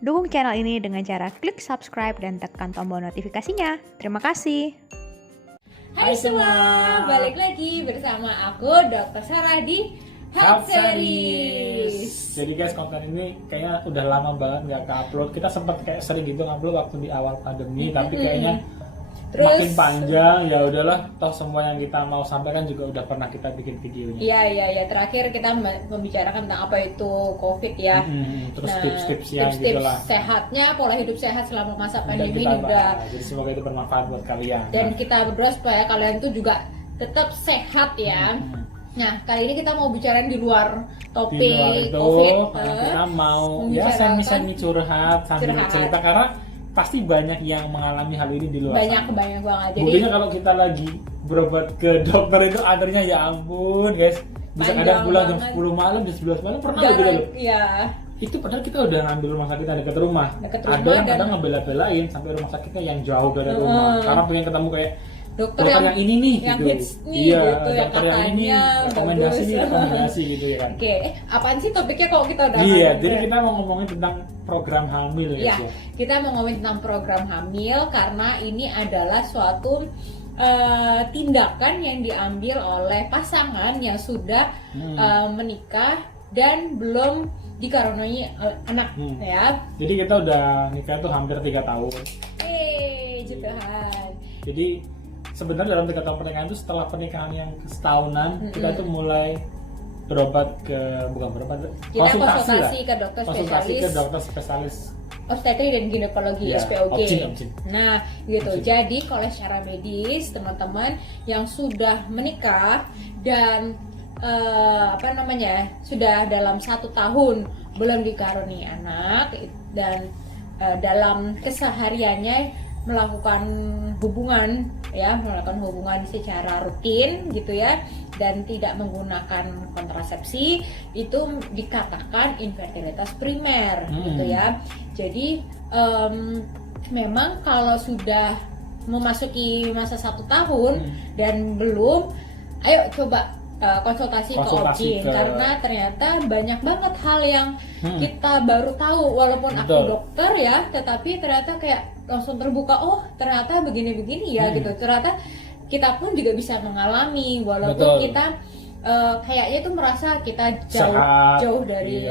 Dukung channel ini dengan cara klik subscribe dan tekan tombol notifikasinya. Terima kasih. Hai semua, balik lagi bersama aku Dr. Sarah di Health Series. Jadi guys, konten ini kayaknya udah lama banget nggak ke-upload. Kita sempat kayak sering gitu ngupload waktu di awal pandemi, tapi kayaknya makin panjang. Ya udahlah, toh semua yang kita mau sampaikan juga udah pernah kita bikin videonya. Iya. Terakhir kita membicarakan tentang apa itu COVID ya. Terus tips-tipsnya gitu lah. Sehatnya, pola hidup sehat selama masa pandemi kita ini udah. Jadi semoga itu bermanfaat buat kalian. Dan kita berdoa supaya kalian tuh juga tetap sehat ya. Nah, kali ini kita mau bicarain di luar topik di luar itu, COVID. kita mau ya semi curhat sambil cerita karena pasti banyak yang mengalami hal ini di luar banyak sana. banget. Buktinya kalau kita lagi berobat ke dokter itu antrinya ya ampun guys, bisa kadang pulang jam 10 malam, jam 11 malam pernah gitu loh. Iya. Itu padahal kita udah ngambil rumah sakit yang dekat rumah. Ada yang kadang ngebela-belain sampai rumah sakitnya yang jauh dari rumah karena pengen ketemu kayak dokter yang ini nih yang gitu. Hits nih, iya, gitu, dokter yang ini rekomendasi gitu ya kan. Oke, apaan sih topiknya kalau kita udah Iya, jadi kita mau ngomongin tentang program hamil ya. Ya. Kita mau ngomongin tentang program hamil karena ini adalah suatu tindakan yang diambil oleh pasangan yang sudah menikah dan belum dikaruniai anak ya. Jadi kita udah nikah tuh hampir 3 tahun. Puji Tuhan. Jadi sebenarnya dalam 3 tahun pernikahan itu setelah pernikahan yang setahunan kita tuh mulai konsultasi ke dokter spesialis obstetri dan ginekologi SPOG. Opsin. Nah, gitu. Jadi kalau secara medis teman-teman yang sudah menikah dan sudah dalam 1 tahun belum dikaruniai anak dan dalam kesehariannya melakukan hubungan secara rutin gitu ya dan tidak menggunakan kontrasepsi, itu dikatakan infertilitas primer gitu ya. Jadi memang kalau sudah memasuki masa 1 tahun dan belum, ayo coba konsultasi ke Objin karena ternyata banyak banget hal yang kita baru tahu walaupun aku dokter ya, tetapi ternyata kayak langsung terbuka, oh ternyata begini-begini ya gitu. Ternyata kita pun juga bisa mengalami walaupun kita kayaknya itu merasa kita jauh dari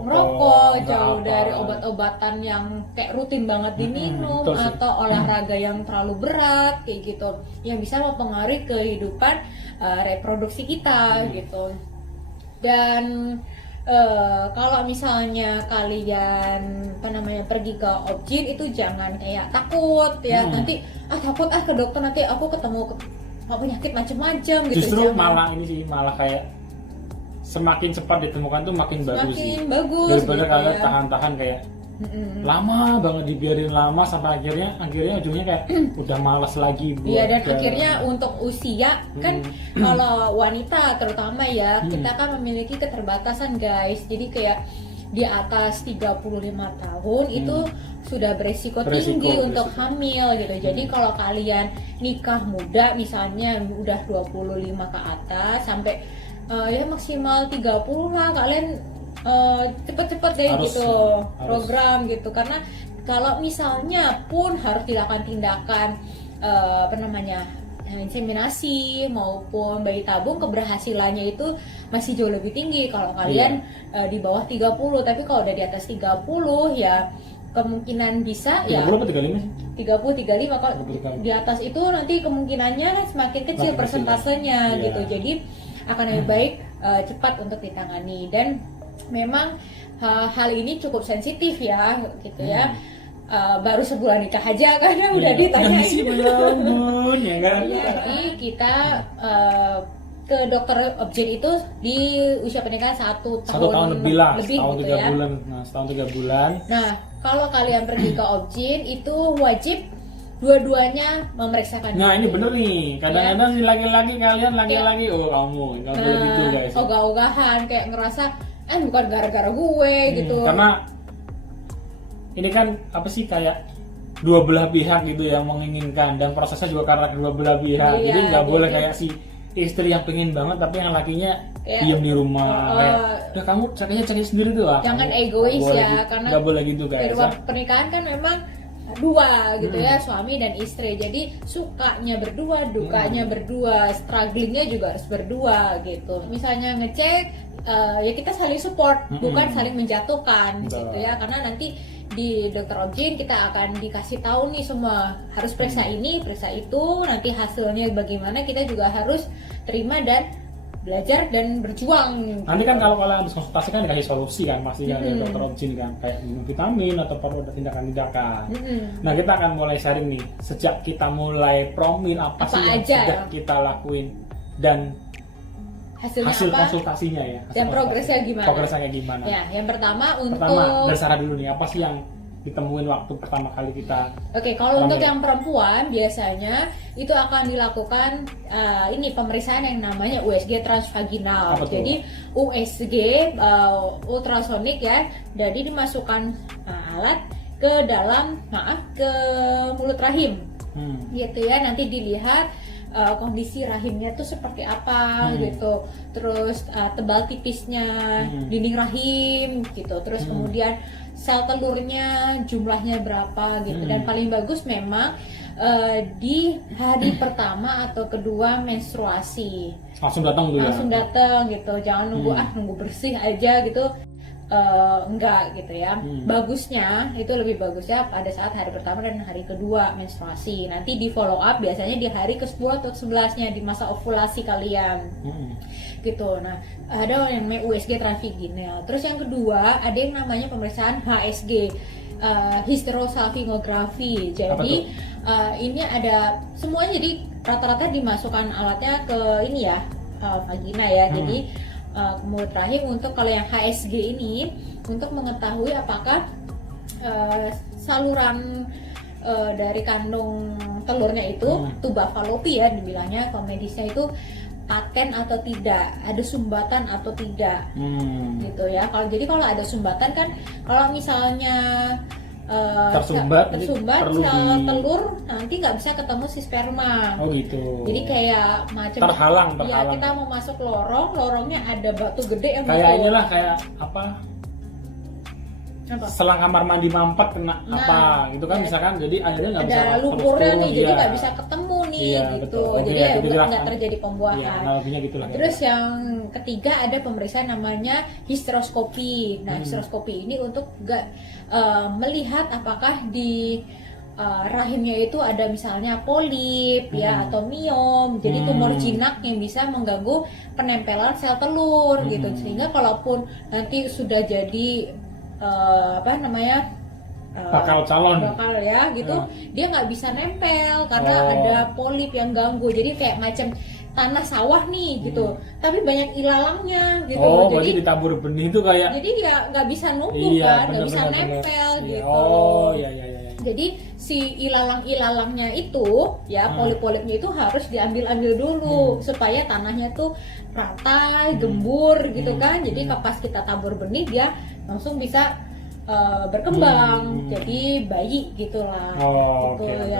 merokok, jauh dari obat-obatan yang kayak rutin banget diminum atau olahraga yang terlalu berat kayak gitu yang bisa mempengaruhi kehidupan reproduksi kita gitu. Dan kalau misalnya kalian pergi ke Objin itu jangan kayak takut ya, nanti takut ke dokter nanti aku ketemu penyakit macam-macam gitu. Justru malah kayak semakin cepat ditemukan tuh makin bagus daripada gitu kalian tahan-tahan kayak lama banget dibiarin lama sampai akhirnya ujungnya kayak udah malas lagi buat. Iya, dan akhirnya untuk usia kan kalau wanita terutama ya kita kan memiliki keterbatasan guys. Jadi kayak di atas 35 tahun itu sudah beresiko tinggi untuk hamil gitu. Jadi kalau kalian nikah muda misalnya udah 25 ke atas sampai ya maksimal 30 lah, kalian cepet-cepet deh program gitu. Karena kalau misalnya pun harus dilakukan tindakan inseminasi maupun bayi tabung, keberhasilannya itu masih jauh lebih tinggi kalau kalian di bawah 30. Tapi kalau udah di atas 30 ya kemungkinan bisa 30 atau 35 sih? 30-35. Kalau di atas itu nanti kemungkinannya semakin kecil persentasenya gitu. Jadi akan lebih baik cepat untuk ditangani. Dan memang hal ini cukup sensitif ya gitu ya. Baru sebulan nikah aja karena udah ditanya ya kan? Jadi kita ke dokter Objin itu di usia pernikahan 1 tahun lebih setahun gitu 3 ya. bulan. Setahun 3 bulan. Nah, kalau kalian pergi ke Objin itu wajib dua-duanya memeriksakan. Nah, ini bener nih. Kadang-kadang si laki-laki kamu nggak boleh gitu guys. Ogah-ogahan kayak ngerasa bukan gara-gara gue gitu. Karena ini kan kayak dua belah pihak gitu yang menginginkan dan prosesnya juga karena kedua belah pihak. Jadi nggak boleh kayak si istri yang pengen banget tapi yang lakinya Kayak, diem di rumah, kayak udah kamu cari sendiri tuh lah. jangan Kamu egois nggak boleh ya, gitu, karena nggak boleh gitu guys. kehidupan pernikahan kan memang dua gitu ya, suami dan istri. Jadi sukanya berdua, dukanya berdua, strugglingnya juga harus berdua gitu. Misalnya ngecek, ya kita saling support, bukan saling menjatuhkan gitu ya. Karena nanti di Dr. Objin kita akan dikasih tahu nih semua, harus periksa ini, periksa itu, nanti hasilnya bagaimana, kita juga harus terima dan belajar dan berjuang. Nanti kan kalau kalian habis konsultasi kan dikasih solusi kan, pasti dari Dr. Objin kan, kayak minum vitamin atau perlu ada tindakan-tindakan. Nah kita akan mulai sharing nih, sejak kita mulai promil apa sih yang aja sudah kita lakuin dan hasilnya hasil apa konsultasinya ya, dan progresnya gimana. Progresnya kayak gimana? Ya, yang pertama untuk dari Sarah dulu nih, apa sih yang ditemuin waktu pertama kali kita? Oke, kalau untuk yang perempuan biasanya itu akan dilakukan ini pemeriksaan yang namanya USG transvaginal. Jadi USG ultrasonik ya, jadi dimasukkan alat ke dalam ke mulut rahim. Gitu ya, nanti dilihat kondisi rahimnya tuh seperti apa gitu, terus tebal tipisnya dinding rahim gitu, terus kemudian sel telurnya jumlahnya berapa gitu. Dan paling bagus memang di hari pertama atau kedua menstruasi langsung datang gitu langsung datang gitu, jangan nunggu bersih aja gitu. Enggak gitu ya. Bagusnya itu lebih bagusnya pada saat hari pertama dan hari kedua menstruasi. Nanti di follow up biasanya di hari ke-10 atau 11-nya di masa ovulasi kalian. Gitu. Nah, ada yang namanya USG transvaginal. Terus yang kedua ada yang namanya pemeriksaan HSG, hysterosalpingografi. Jadi ini ada semuanya, jadi rata-rata dimasukkan alatnya ke ini ya, vagina ya. Jadi mulut rahim. Untuk kalau yang HSG ini untuk mengetahui apakah saluran dari kandung telurnya itu tuba falopi ya dibilangnya, kalau medisnya itu paten atau tidak, ada sumbatan atau tidak gitu ya. Kalau ada sumbatan kan, kalau misalnya tersumbat telur nanti nggak bisa ketemu si sperma. Oh gitu. Jadi kayak macam terhalang. Ya, kita mau masuk lorongnya ada batu gede yang kayak inilah, kayak apa? Selang kamar mandi mampet kena apa gitu kan, misalkan, jadi akhirnya nggak bisa ada lumpurnya nih, jadi nggak bisa ketemu nih gitu. Jadi nggak terjadi pembuahan. Terus yang ketiga ada pemeriksaan namanya hysteroscopy. Nah, hysteroscopy ini untuk melihat apakah di rahimnya itu ada misalnya polip ya atau miom, jadi tumor jinak yang bisa mengganggu penempelan sel telur gitu, sehingga kalaupun nanti sudah jadi bakal ya gitu, dia nggak bisa nempel karena ada polip yang ganggu. Jadi kayak macam tanah sawah nih gitu, tapi banyak ilalangnya gitu. Jadi ditabur benih itu kayak, jadi ya nggak bisa numbuh kan, nggak bisa nempel gitu. Jadi si ilalang-ilalangnya itu ya, polip-polipnya itu harus diambil dulu supaya tanahnya tuh rata, gembur gitu kan. Jadi pas kita tabur benih dia langsung bisa berkembang jadi bayi gitulah.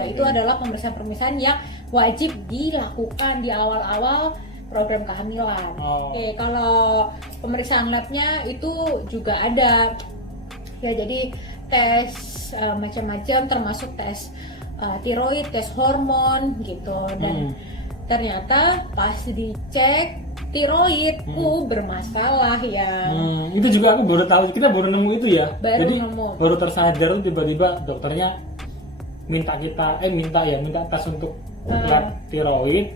Itu adalah pemeriksaan yang wajib dilakukan di awal-awal program kehamilan. Kalau pemeriksaan labnya itu juga ada ya, jadi tes macam-macam termasuk tes tiroid, tes hormon gitu. Dan ternyata pas dicek tiroidku bermasalah ya. Itu juga aku baru tahu, kita baru nemu itu ya. Jadi nemu. Baru tersadar tuh tiba-tiba dokternya minta tes untuk lab tiroid.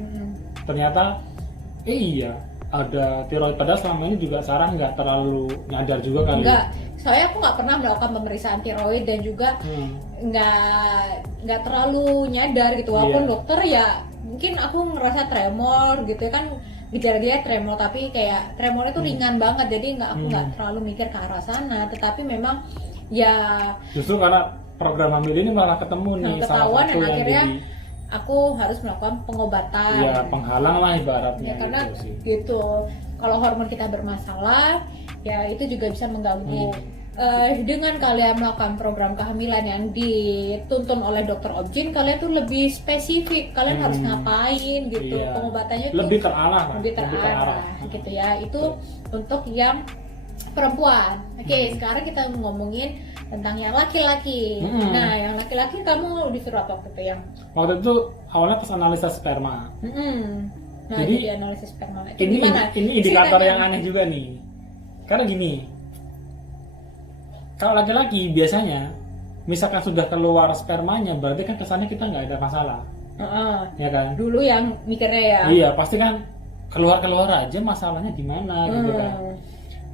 Ternyata iya ada tiroid, padahal selama ini juga Sarah nggak terlalu nyadar juga kali. Enggak, soalnya aku nggak pernah melakukan pemeriksaan tiroid dan juga nggak terlalu nyadar gitu. Walaupun dokter ya mungkin aku ngerasa tremor gitu ya kan, gejala-gejala tremor, tapi kayak tremornya tuh ringan banget, jadi aku nggak terlalu mikir ke arah sana. Tetapi memang ya justru karena program hamil ini malah ketemu nih ketahuan, dan akhirnya aku harus melakukan pengobatan. Ya penghalang lah ibaratnya. Ya, karena gitu, kalau hormon kita bermasalah ya itu juga bisa mengganggu dengan kalian melakukan program kehamilan yang dituntun oleh dokter Objin, kalian tuh lebih spesifik, kalian harus ngapain gitu, Iya. pengobatannya tuh Lebih terarah. lebih terarah gitu ya. Itu untuk yang perempuan. Oke, sekarang kita ngomongin tentang yang laki-laki. Nah, yang laki-laki kamu disuruh apa waktu itu yang? Waktu itu awalnya pas analisa sperma. Nah, Jadi, analisis sperma. Itu Ini gimana? indikator Ceritanya. yang aneh juga nih. Karena gini, kalau laki-laki biasanya, misalkan sudah keluar spermanya, berarti kan kesannya kita nggak ada masalah, ya kan? Dulu yang mikirnya ya. Iya, pasti kan keluar aja masalahnya di mana gitu kan.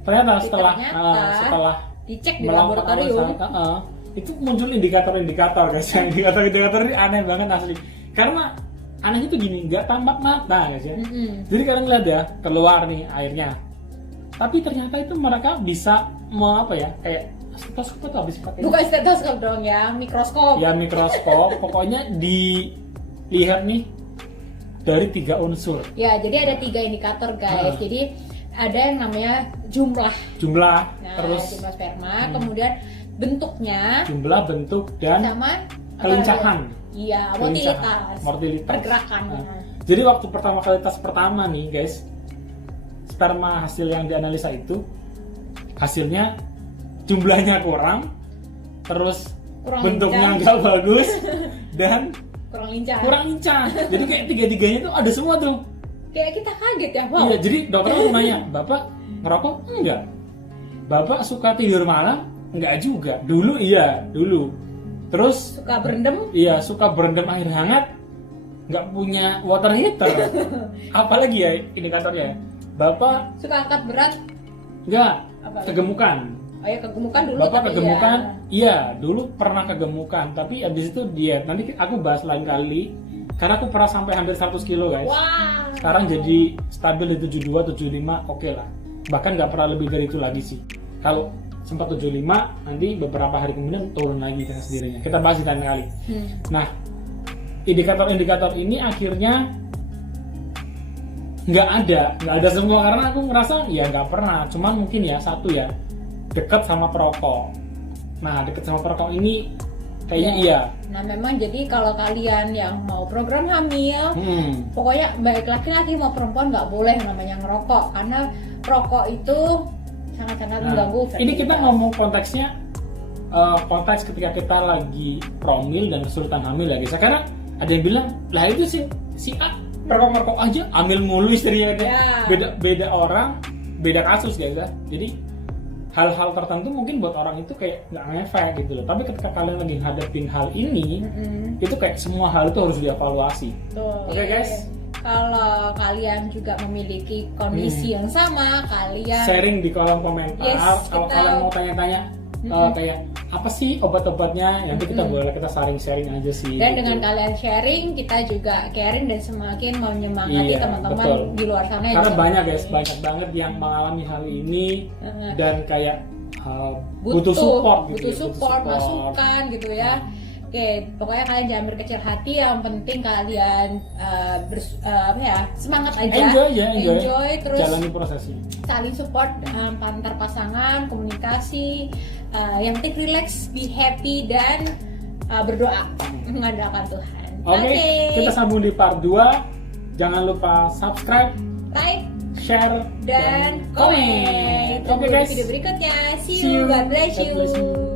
Ternyata setelah dicek di melakukan laboratorium. analisa, itu muncul indikator-indikator guys. Indikator-indikator ini aneh banget asli. Karena aneh itu gini, nggak tampak mata guys ya. Jadi kalian lihat ya, keluar nih airnya. Tapi ternyata itu mereka bisa mau apa ya, kayak stetoskop atau habis pakai? Bukan stetoskop dong ya, mikroskop. Ya mikroskop. Pokoknya dilihat nih dari 3 unsur. Ya, jadi ada 3 indikator guys. Jadi ada yang namanya jumlah. Nah, Terus jumlah sperma, kemudian bentuknya, jumlah, bentuk, dan sama kelincahan. Iya, Kelincahan. Mortalitas. pergerakan. Nah, jadi waktu kali pertama nih guys, sperma hasil yang dianalisa itu hasilnya jumlahnya kurang, terus Kurang bentuknya lincah. nggak bagus dan Kurang lincah. kurang lincah. Jadi kayak tiga-tiganya tuh ada semua tuh. Kayak kita kaget ya, wow. Iya, jadi dokter langsung nanya, "Bapak ngerokok?" "Enggak." "Bapak suka tidur malam?" "Enggak juga." "Dulu iya, dulu." Terus Suka berendam? iya, suka berendam air hangat, nggak punya water heater. Apalagi ya indikatornya? "Bapak Suka angkat berat? nggak Apa? kegemukan." Oh ya, kegemukan dulu. "Bapak tapi kegemukan?" ya. "Iya, dulu pernah kegemukan, tapi abis itu diet." Nanti aku bahas lain kali, karena aku pernah sampai hampir 100 kilo guys. Wah. Sekarang jadi stabil di 72, 75, oke lah. Bahkan nggak pernah lebih dari itu lagi sih. Kalau sempat 75, nanti beberapa hari kemudian turun lagi dengan sendirinya. Kita bahas di lain kali. Nah, indikator-indikator ini akhirnya nggak ada semua, karena aku ngerasa ya nggak pernah. Cuman mungkin ya satu ya, dekat sama perokok. Nah, dekat sama perokok ini kayaknya iya. Nah, memang jadi kalau kalian yang mau program hamil, pokoknya baik laki-laki mau perempuan nggak boleh namanya ngerokok, karena rokok itu sangat-sangat mengganggu Ini fertilitas. kita ngomong konteksnya konteks ketika kita lagi promil dan kesulitan hamil ya guys. Karena ada yang bilang, "Lah itu si A merokok aja hamil mulu istrinya." Ya. Beda orang, beda kasus guys ya. Jadi hal-hal tertentu mungkin buat orang itu kayak nggak ngefek gitu loh. Tapi ketika kalian lagi hadapin hal ini, itu kayak semua hal itu harus dievaluasi. Oke, guys. Kalau kalian juga memiliki kondisi yang sama, kalian Sharing di kolom komentar. Yes, Kalau kita- kalian mau tanya-tanya kayak apa sih obat-obatnya, nanti kita boleh kita sharing aja sih. dan gitu. dengan kalian sharing, kita juga caring dan semakin menyemangati Iya, teman-teman betul. di luar sana. yang Karena juga banyak guys, memiliki- banyak banget yang mengalami hal ini Heeh. dan kayak butuh support gitu. butuh ya, support, masukan gitu ya. Oke, pokoknya kalian jangan berkecil hati, yang penting kalian semangat aja. Enjoy. Terus Jalani prosesnya. saling support antar pasangan, komunikasi, yang penting relax, be happy, dan berdoa mengandalkan Tuhan. Oke, kita sambung di part 2. Jangan lupa subscribe, like, share, dan komen. Oke Tunggu guys. di video berikutnya. See See you. you, God bless God bless you. you.